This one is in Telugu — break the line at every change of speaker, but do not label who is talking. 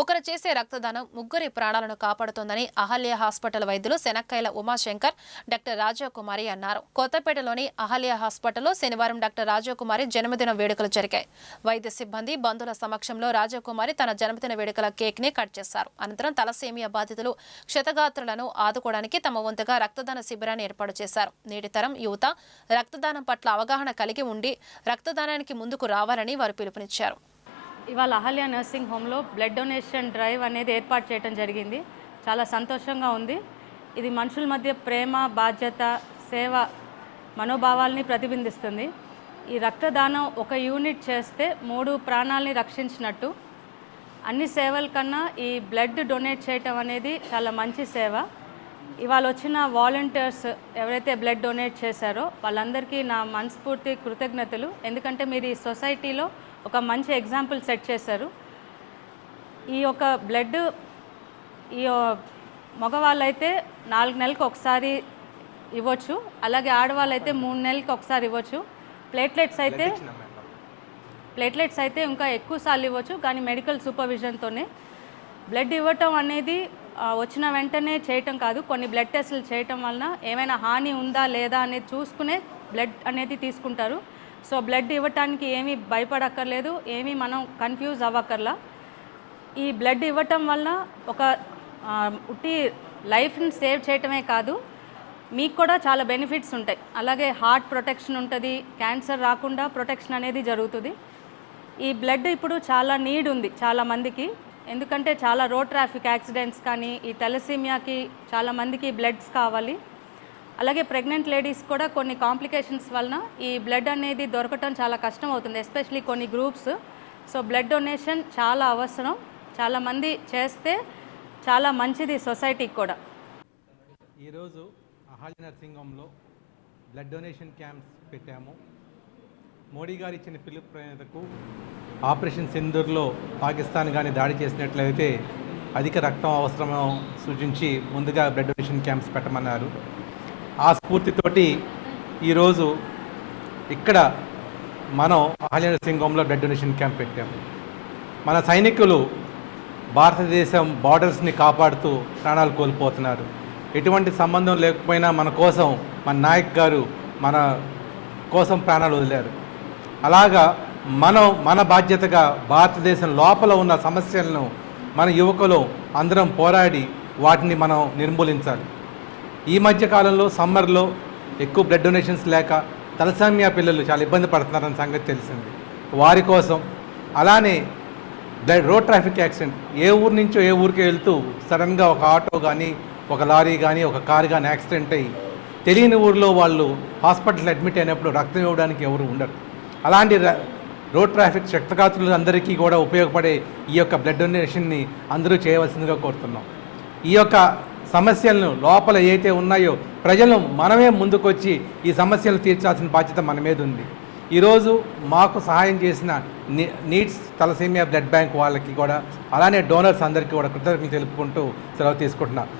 ఒకరు చేసే రక్తదానం ముగ్గురి ప్రాణాలను కాపాడుతోందని అహల్య హాస్పిటల్ వైద్యులు శనక్కాయల ఉమాశంకర్ డాక్టర్ రాజాకుమారి అన్నారు. కొత్తపేటలోని అహల్య హాస్పిటల్లో శనివారం డాక్టర్ రాజాకుమారి జన్మదిన వేడుకలు జరిగాయి. వైద్య సిబ్బంది బంధువుల సమక్షంలో రాజాకుమారి తన జన్మదిన వేడుకల కేక్ని కట్ చేశారు. అనంతరం తలసేమియా బాధితులు క్షతగాత్రులను ఆదుకోవడానికి తమ వంతుగా రక్తదాన శిబిరాన్ని ఏర్పాటు చేశారు. నేటి తరం యువత రక్తదానం పట్ల అవగాహన కలిగి ఉండి రక్తదానానికి ముందుకు రావాలని వారు పిలుపునిచ్చారు.
ఇవాళ అహల్య నర్సింగ్ హోమ్లో బ్లడ్ డొనేషన్ డ్రైవ్ అనేది ఏర్పాటు చేయడం జరిగింది. చాలా సంతోషంగా ఉంది. ఇది మనుషుల మధ్య ప్రేమ బాధ్యత సేవ మనోభావాల్ని ప్రతిబింబిస్తుంది. ఈ రక్తదానం ఒక యూనిట్ చేస్తే మూడు ప్రాణాలని రక్షించినట్టు. అన్ని సేవల కన్నా ఈ బ్లడ్ డొనేట్ చేయటం అనేది చాలా మంచి సేవ. ఇవాళ వచ్చిన వాలంటీర్స్ ఎవరైతే బ్లడ్ డొనేట్ చేశారో వాళ్ళందరికీ నా మనస్ఫూర్తి కృతజ్ఞతలు. ఎందుకంటే మీరు ఈ సొసైటీలో ఒక మంచి ఎగ్జాంపుల్ సెట్ చేశారు. ఈ యొక్క బ్లడ్ ఈ మగవాళ్ళైతే నాలుగు నెలలకు ఒకసారి ఇవ్వచ్చు. అలాగే ఆడవాళ్ళైతే మూడు నెలలకు ఒకసారి ఇవ్వచ్చు. ప్లేట్లెట్స్ అయితే ప్లేట్లెట్స్ అయితే ఇంకా ఎక్కువ సార్లు ఇవ్వచ్చు కానీ మెడికల్ సూపర్విజన్తోనే. బ్లడ్ ఇవ్వటం అనేది వచ్చిన వెంటనే చేయటం కాదు కొన్ని బ్లడ్ టెస్టులు చేయటం వలన ఏమైనా హాని ఉందా లేదా అనేది చూసుకునే బ్లడ్ అనేది తీసుకుంటారు. సో బ్లడ్ ఇవ్వటానికి ఏమీ భయపడక్కర్లేదు ఏమీ మనం కన్ఫ్యూజ్ అవ్వక్కర్లా. ఈ బ్లడ్ ఇవ్వటం వల్ల ఒక ఉట్టి లైఫ్ని సేవ్ చేయటమే కాదు మీకు కూడా చాలా బెనిఫిట్స్ ఉంటాయి. అలాగే హార్ట్ ప్రొటెక్షన్ ఉంటుంది క్యాన్సర్ రాకుండా ప్రొటెక్షన్ అనేది జరుగుతుంది. ఈ బ్లడ్ ఇప్పుడు చాలా నీడ్ ఉంది చాలా మందికి. ఎందుకంటే చాలా రోడ్ ట్రాఫిక్ యాక్సిడెంట్స్ కానీ ఈ తెలసీమియాకి చాలా మందికి బ్లడ్స్ కావాలి. అలాగే ప్రెగ్నెంట్ లేడీస్ కూడా కొన్ని కాంప్లికేషన్స్ వలన ఈ బ్లడ్ అనేది దొరకటం చాలా కష్టం అవుతుంది ఎస్పెషలీ కొన్ని గ్రూప్స్. సో బ్లడ్ డొనేషన్ చాలా అవసరం. చాలామంది చేస్తే చాలా మంచిది సొసైటీకి కూడా.
ఈరోజు అహాలి నర్సింగ్ హోమ్లో బ్లడ్ డొనేషన్ క్యాంప్స్ పెట్టాము. మోడీ గారు ఇచ్చిన పిలుపు మేరకు ఆపరేషన్ సింధూర్లో పాకిస్తాన్ కానీ దాడి చేసినట్లయితే అధిక రక్తం అవసరం సూచించి ముందుగా బ్లడ్ డొనేషన్ క్యాంప్స్ పెట్టమన్నారు. ఆ స్ఫూర్తితోటి ఈరోజు ఇక్కడ మనం అహాలి సింగంలో బ్లడ్ డొనేషన్ క్యాంప్ పెట్టాము మన సైనికులు భారతదేశం బార్డర్స్ని కాపాడుతూ ప్రాణాలు కోల్పోతున్నారు. ఎటువంటి సంబంధం లేకపోయినా మన కోసం మన నాయక్ గారు మన కోసం ప్రాణాలు వదిలారు. అలాగా మనం మన బాధ్యతగా భారతదేశం లోపల ఉన్న సమస్యలను మన యువకులు అందరం పోరాడి వాటిని మనం నిర్మూలించాలి. ఈ మధ్య కాలంలో సమ్మర్లో ఎక్కువ బ్లడ్ డొనేషన్స్ లేక తలసామియా పిల్లలు చాలా ఇబ్బంది పడుతున్నారన్న సంగతి తెలిసింది. వారి కోసం అలానే బ్లడ్ రోడ్ ట్రాఫిక్ యాక్సిడెంట్. ఏ ఊరు నుంచో ఏ ఊరికి వెళ్తూ సడన్గా ఒక ఆటో కానీ ఒక లారీ కానీ ఒక కారు కానీ యాక్సిడెంట్ అయ్యి తెలియని ఊరిలో వాళ్ళు హాస్పిటల్ అడ్మిట్ అయినప్పుడు రక్తం ఇవ్వడానికి ఎవరు ఉండరు. అలాంటి రోడ్ ట్రాఫిక్ శక్తగాత్రులు అందరికీ కూడా ఉపయోగపడే ఈ యొక్క బ్లడ్ డొనేషన్ని అందరూ చేయవలసిందిగా కోరుతున్నాం. ఈ యొక్క సమస్యలను లోపల ఏవైతే ఉన్నాయో ప్రజలు మనమే ముందుకొచ్చి ఈ సమస్యలు తీర్చాల్సిన బాధ్యత మన మీద ఉంది. ఈరోజు మాకు సహాయం చేసిన నీ నీడ్స్ తలసేమియా బ్లడ్ బ్యాంక్ వాళ్ళకి కూడా అలానే డోనర్స్ అందరికీ కూడా కృతజ్ఞతలు తెలుపుకుంటూ సెలవు తీసుకుంటున్నా.